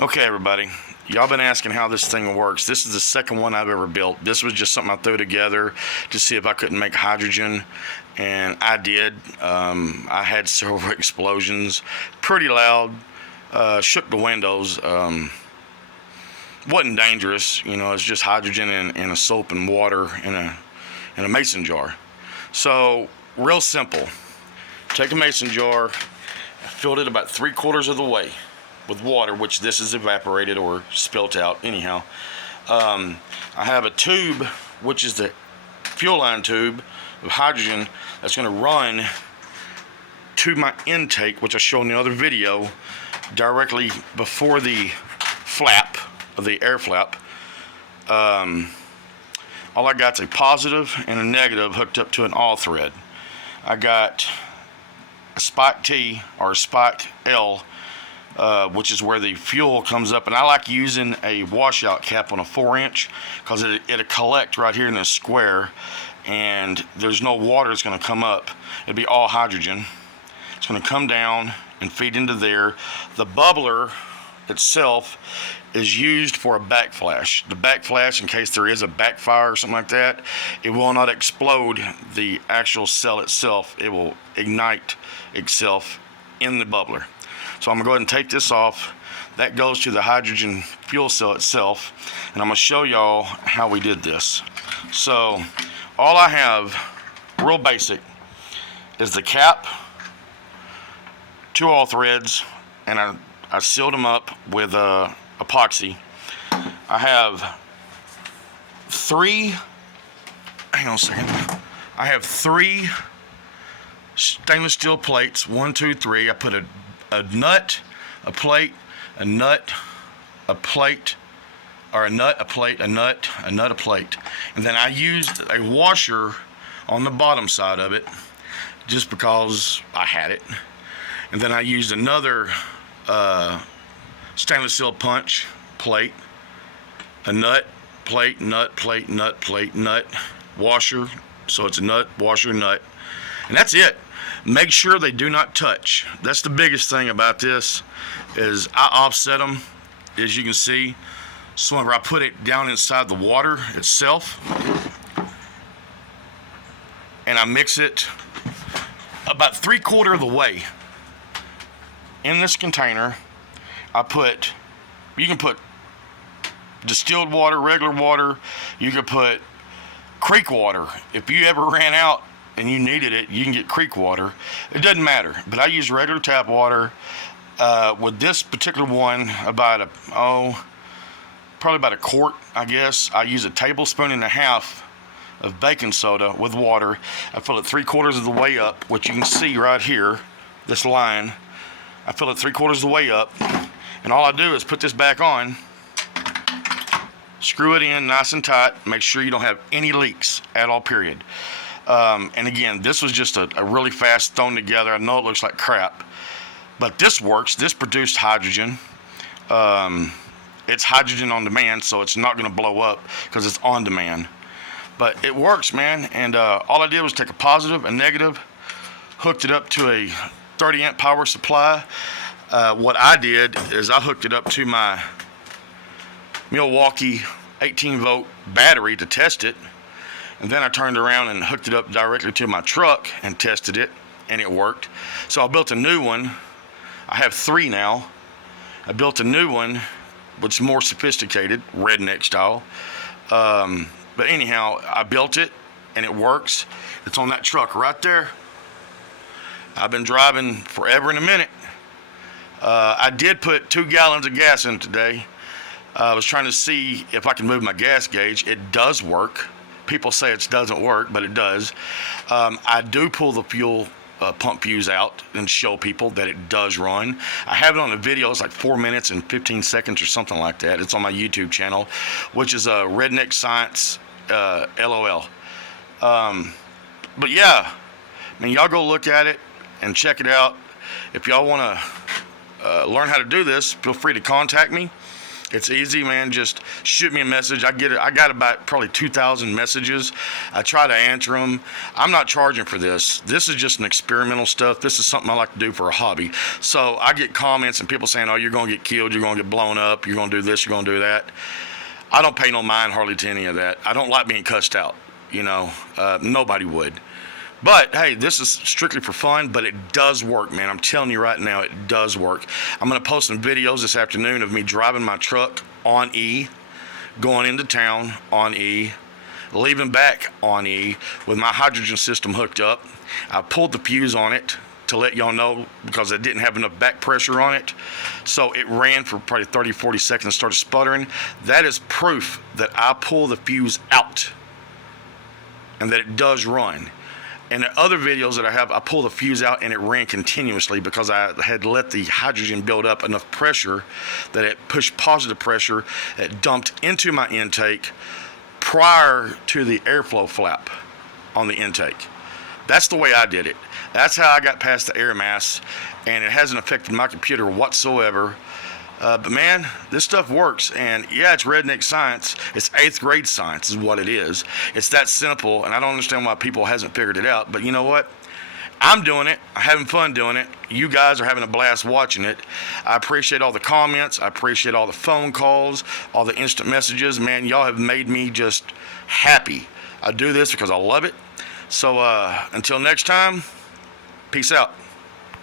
Okay, everybody. Y'all been asking how this thing works. This is the second one I've ever built. This was just something I threw together to see if I couldn't make hydrogen, and I did. I had several explosions, pretty loud, shook the windows. Wasn't dangerous, it's just hydrogen and a soap and water in a mason jar. So, real simple. Take a mason jar, filled it about 3/4 of the way with water, which this is evaporated or spilt out anyhow. I have a tube, which is the fuel line tube of hydrogen that's going to run to my intake, which I showed in the other video, directly before the flap of the air flap. All I got is a positive and a negative hooked up to an all thread. I got a spike T or a spike L, which is where the fuel comes up, and I like using a washout cap on a 4-inch because it'll collect right here in this square, and there's no water that's going to come up. It'll be all hydrogen. It's going to come down and feed into there. The bubbler itself is used for a backflash. The backflash, in case there is a backfire or something like that, it will not explode the actual cell itself. It will ignite itself in the bubbler. So I'm going to go ahead and take this off. That goes to the hydrogen fuel cell itself, and I'm going to show y'all how we did this. So all I have, real basic, is the cap, 2 all threads, and I sealed them up with epoxy. I have 3, hang on a second, I have 3 stainless steel plates, 1, 2, 3. I put a nut, a plate, a nut, a plate, or a nut, a plate, a nut, a nut, a plate. And then I used a washer on the bottom side of it just because I had it. And then I used another stainless steel punch plate, a nut, plate, nut, plate, nut, plate, nut, washer. So it's a nut, washer, nut. And that's it. Make sure they do not touch. That's the biggest thing about this, is I offset them, as you can see. So whenever I put it down inside the water itself, and I mix it about 3/4 of the way in this container, you can put distilled water, regular water, you can put creek water. If you ever ran out and you needed it, you can get creek water. It doesn't matter, but I use regular tap water. With this particular one, probably about a quart, I guess. I use a tablespoon and a half of baking soda with water. I fill it 3/4 of the way up, which you can see right here, this line. I fill it 3/4 of the way up, and all I do is put this back on, screw it in nice and tight, make sure you don't have any leaks at all, period. And again, this was just a really fast thrown together. I know it looks like crap, but this works. This produced hydrogen. It's hydrogen on demand, so it's not going to blow up because it's on demand. But it works, man. And all I did was take a positive, a negative, hooked it up to a 30-amp power supply. What I did is I hooked it up to my Milwaukee 18-volt battery to test it. And then I turned around and hooked it up directly to my truck and tested it, and it worked. So I built a new one. I have 3 now. I built a new one, which is more sophisticated, redneck style. But anyhow, I built it, and it works. It's on that truck right there. I've been driving forever and a minute. I did put 2 gallons of gas in today. I was trying to see if I can move my gas gauge. It does work. People say it doesn't work, but it does. I do pull the fuel pump fuse out and show people that it does run. I have it on a video. It's like 4 minutes and 15 seconds or something like that. It's on my YouTube channel, which is Redneck Science LOL. But yeah, I mean, y'all go look at it and check it out. If y'all want to learn how to do this, feel free to contact me. It's easy, man. Just shoot me a message. I get it. I got about probably 2,000 messages. I try to answer them. I'm not charging for this. This is just an experimental stuff. This is something I like to do for a hobby. So I get comments and people saying, "Oh, you're gonna get killed. You're gonna get blown up. You're gonna do this. You're gonna do that." I don't pay no mind hardly to any of that. I don't like being cussed out. Nobody would. But hey, this is strictly for fun, but it does work, man. I'm telling you right now, it does work. I'm going to post some videos this afternoon of me driving my truck on E, going into town on E, leaving back on E with my hydrogen system hooked up. I pulled the fuse on it to let y'all know because I didn't have enough back pressure on it. So it ran for probably 30, 40 seconds and started sputtering. That is proof that I pull the fuse out and that it does run. And the other videos that I have, I pulled the fuse out and it ran continuously because I had let the hydrogen build up enough pressure that it pushed positive pressure. It dumped into my intake prior to the airflow flap on the intake. That's the way I did it. That's how I got past the air mass, and it hasn't affected my computer whatsoever. But man, this stuff works, and yeah, it's redneck science. It's 8th grade science is what it is. It's that simple, and I don't understand why people hasn't figured it out. But you know what? I'm doing it. I'm having fun doing it. You guys are having a blast watching it. I appreciate all the comments. I appreciate all the phone calls, all the instant messages. Man, y'all have made me just happy. I do this because I love it. So until next time, peace out.